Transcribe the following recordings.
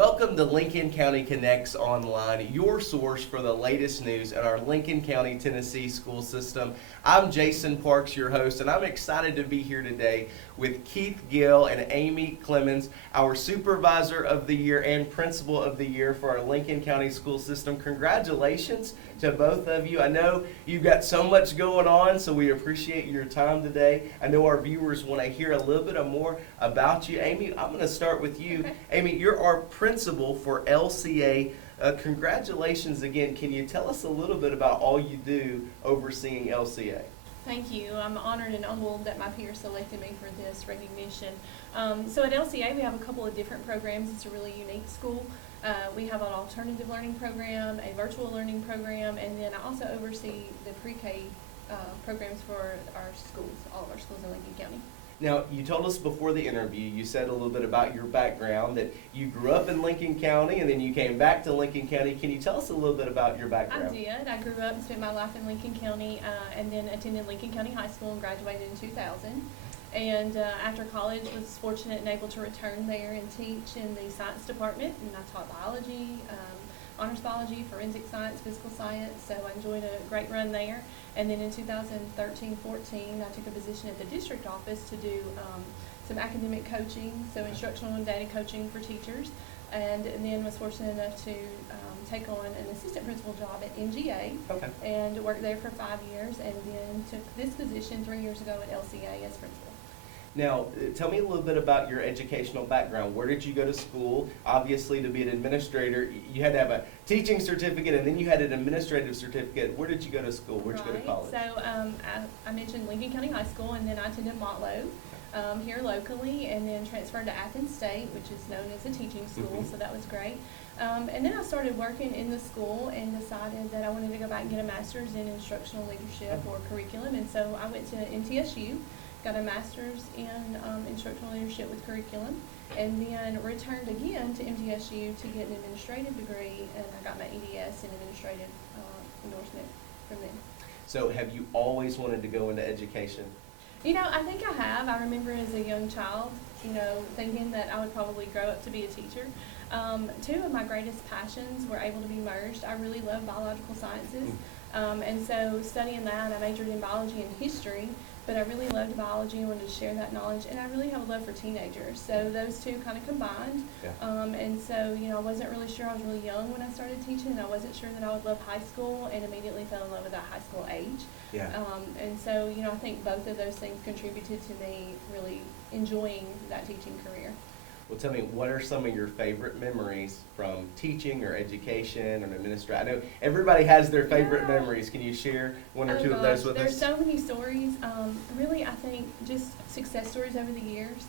Welcome to Lincoln County Connects Online, your source for the latest news at our Lincoln County, Tennessee school system. I'm Jason Parks, your host, and I'm excited to be here today with Keith Gill and Amy Clemons, our Supervisor of the Year and Principal of the Year for our Lincoln County school system. Congratulations to both of you. I know you've got so much going on, so we appreciate your time today. I know our viewers want to hear a little bit more about you. Amy, I'm going to start with you. Okay. Amy, you're our principal for LCA. Congratulations again. Can you tell us a little bit about all you do overseeing LCA? Thank you. I'm honored and humbled that my peers selected me for this recognition. So at LCA we have a couple of different programs. It's a really unique school. We have an alternative learning program, a virtual learning program, and then I also oversee the pre-K programs for our schools, all of our schools in Lincoln County. Now, you told us before the interview, you said a little bit about your background, that you grew up in Lincoln County and then you came back to Lincoln County. Can you tell us a little bit about your background? I did. I grew up and spent my life in Lincoln County and then attended Lincoln County High School and graduated in 2000. And after college, was fortunate and able to return there and teach in the science department. And I taught biology, honors biology, forensic science, physical science. So I enjoyed a great run there. And then in 2013-14, I took a position at the district office to do some academic coaching, so instructional and data coaching for teachers. And then was fortunate enough to take on an assistant principal job at NGA. Okay. And worked there for 5 years, and then took this position 3 years ago at LCA as principal. Now, tell me a little bit about your educational background. Where did you go to school? Obviously, to be an administrator, you had to have a teaching certificate, and then you had an administrative certificate. Where did you go to school? Where did you go to college? So I mentioned Lincoln County High School, and then I attended Motlow here locally, and then transferred to Athens State, which is known as a teaching school, so that was great. And then I started working in the school and decided that I wanted to go back and get a master's in instructional leadership or curriculum, and so I went to MTSU. Got a master's in instructional leadership with curriculum, and then returned again to MTSU to get an administrative degree, and I got my EDS in administrative endorsement from them. So have you always wanted to go into education? You know, I think I have. I remember as a young child, thinking that I would probably grow up to be a teacher. Two of my greatest passions were able to be merged. I really love biological sciences, and so studying that, I majored in biology and history. But I really loved biology and wanted to share that knowledge, and I really have a love for teenagers. So those two kind of combined. Yeah. And so, I wasn't really sure. I was really young when I started teaching, and I wasn't sure that I would love high school, and immediately fell in love with that high school age. Yeah. And so, I think both of those things contributed to me really enjoying that teaching career. Well, tell me, what are some of your favorite memories from teaching or education or administration? I know everybody has their favorite memories. Can you share one or two of those with us? There's so many stories. Really, I think just success stories over the years.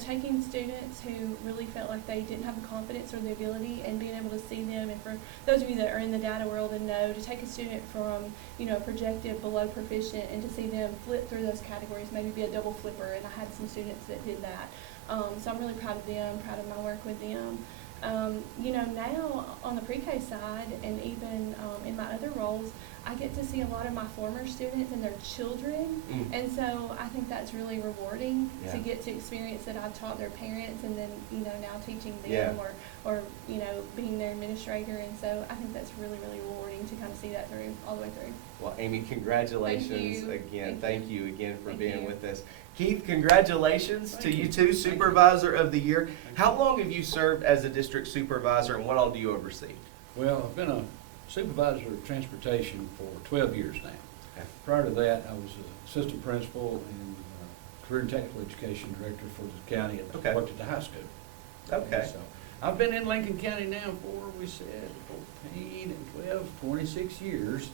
Taking students who really felt like they didn't have the confidence or the ability, and being able to see them, and for those of you that are in the data world and know, to take a student from, projected below proficient and to see them flip through those categories, maybe be a double flipper, and I had some students that did that. So I'm really proud of them, proud of my work with them. Now on the pre-K side, and even in my other roles, I get to see a lot of my former students and their children, and so I think that's really rewarding to get to experience that I've taught their parents, and then now teaching them, or being their administrator, and so I think that's really, really rewarding to kind of see that through all the way through. Well, Amy, congratulations again. Thank you again for being with us. Keith, congratulations to you too, Supervisor of the Year. How long have you served as a district supervisor, and what all do you oversee? Well, I've been a supervisor of transportation for 12 years now. Okay. Prior to that, I was assistant principal and career and technical education director for the county. I worked at the high school. Okay. And so I've been in Lincoln County now for, 14 and 12, 26 years.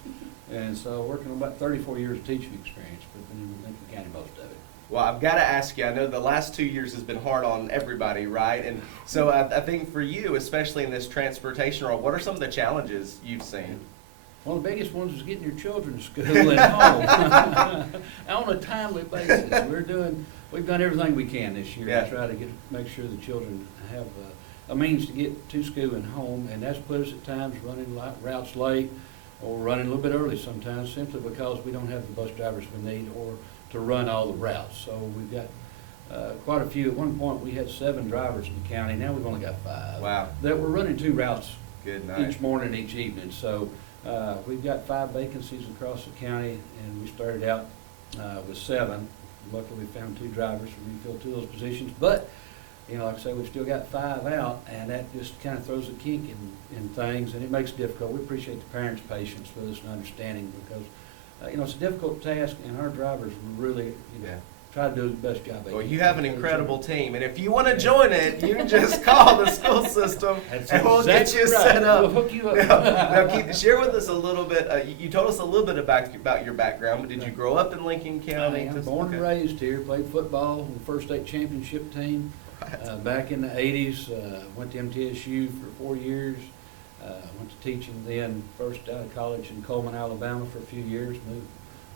And so working on about 34 years of teaching experience, but been in Lincoln County most of it. Well, I've got to ask you, I know the last 2 years has been hard on everybody, right? And so I think for you, especially in this transportation role, what are some of the challenges you've seen? One of the biggest ones is getting your children to school and home on a timely basis. We've done everything we can this year to try to make sure the children have a means to get to school and home, and that's put us at times running routes late or running a little bit early sometimes, simply because we don't have the bus drivers we need or to run all the routes. So we've got quite a few. At one point, we had 7 drivers in the county. Now we've only got 5. Wow. That were running 2 routes Good night. each morning, each evening. So we've got 5 vacancies across the county, and we started out with 7. Luckily, we found 2 drivers, and we filled 2 of those positions. But, you know, like I say, we've still got 5 out, and that just kind of throws a kink in things, and it makes it difficult. We appreciate the parents' patience with us and understanding because, you know, it's a difficult task, and our drivers really, you know, try to do the best job they can. Well, you have an incredible team, and if you want to join it, you can just call the school system, and we'll get you set up. We'll hook you up. Now, Keith, share with us a little bit. You told us a little bit about your background, but did you grow up in Lincoln County? I was born and raised here. Played football on the first state championship team back in the '80s. Went to MTSU for 4 years. Went to teaching then. First out of college in Coleman, Alabama, for a few years. Moved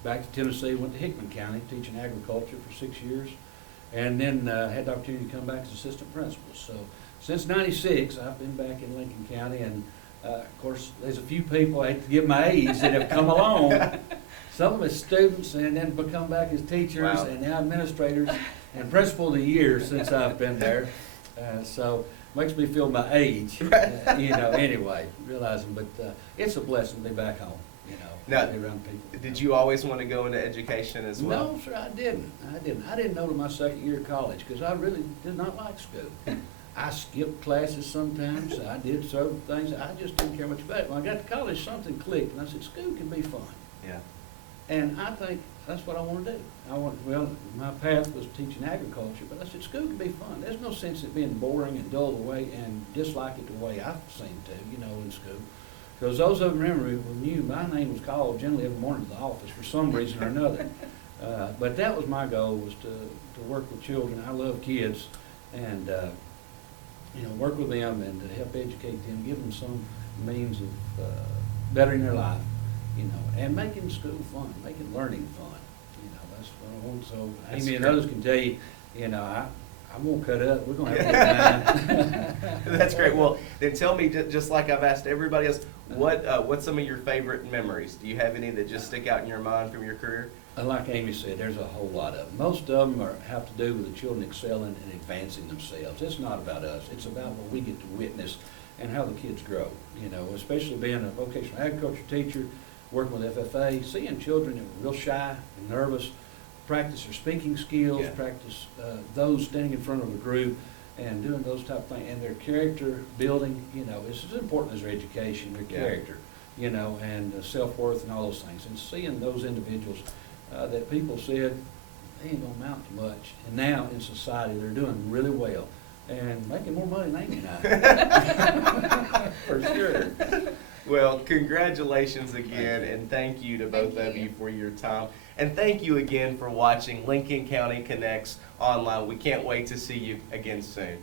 back to Tennessee, went to Hickman County, teaching agriculture for 6 years, and then had the opportunity to come back as assistant principal. So since '96, I've been back in Lincoln County, and of course, there's a few people, I hate to give my age, that have come along, some of them as students, and then become back as teachers, Wow. and now administrators, and principal of the year since I've been there. So makes me feel my age, you know, anyway, realizing, but it's a blessing to be back home. Now, Be around people. did you always want to go into education as well? No, sir, I didn't. I didn't know to my second year of college because I really did not like school. I skipped classes sometimes. I did certain things. I just didn't care much about it. When I got to college, something clicked, and I said, school can be fun. Yeah. And I think that's what I want to do. Well, my path was teaching agriculture, but I said, school can be fun. There's no sense in being boring and dull the way and dislike it the way I seem to, you know, in school. Because those of them remember when my name was called generally every morning to the office for some reason or another. But that was my goal, was to work with children. I love kids, and you know, work with them and to help educate them, give them some means of bettering their life, you know, and making school fun, making learning fun. You know, that's what I want. So That's Amy and great. others can tell you, you know, I won't cut up. We're going to have a good time. That's great. Well, then tell me, just like I've asked everybody else, what's some of your favorite memories? Do you have any that just stick out in your mind from your career? Like Amy said, there's a whole lot of them. Most of them have to do with the children excelling and advancing themselves. It's not about us. It's about what we get to witness and how the kids grow. You know, especially being a vocational agriculture teacher, working with FFA, seeing children that were real shy and nervous, practice their speaking skills, practice those standing in front of a group and doing those type of things, and their character building, you know, is as important as their education, their character, you know, and self-worth and all those things. And seeing those individuals that people said, they ain't gonna amount to much, and now in society they're doing really well and making more money than Amy and I. For sure. Well, congratulations again, and thank you to both of you for your time. And thank you again for watching Lincoln County Connects online. We can't wait to see you again soon.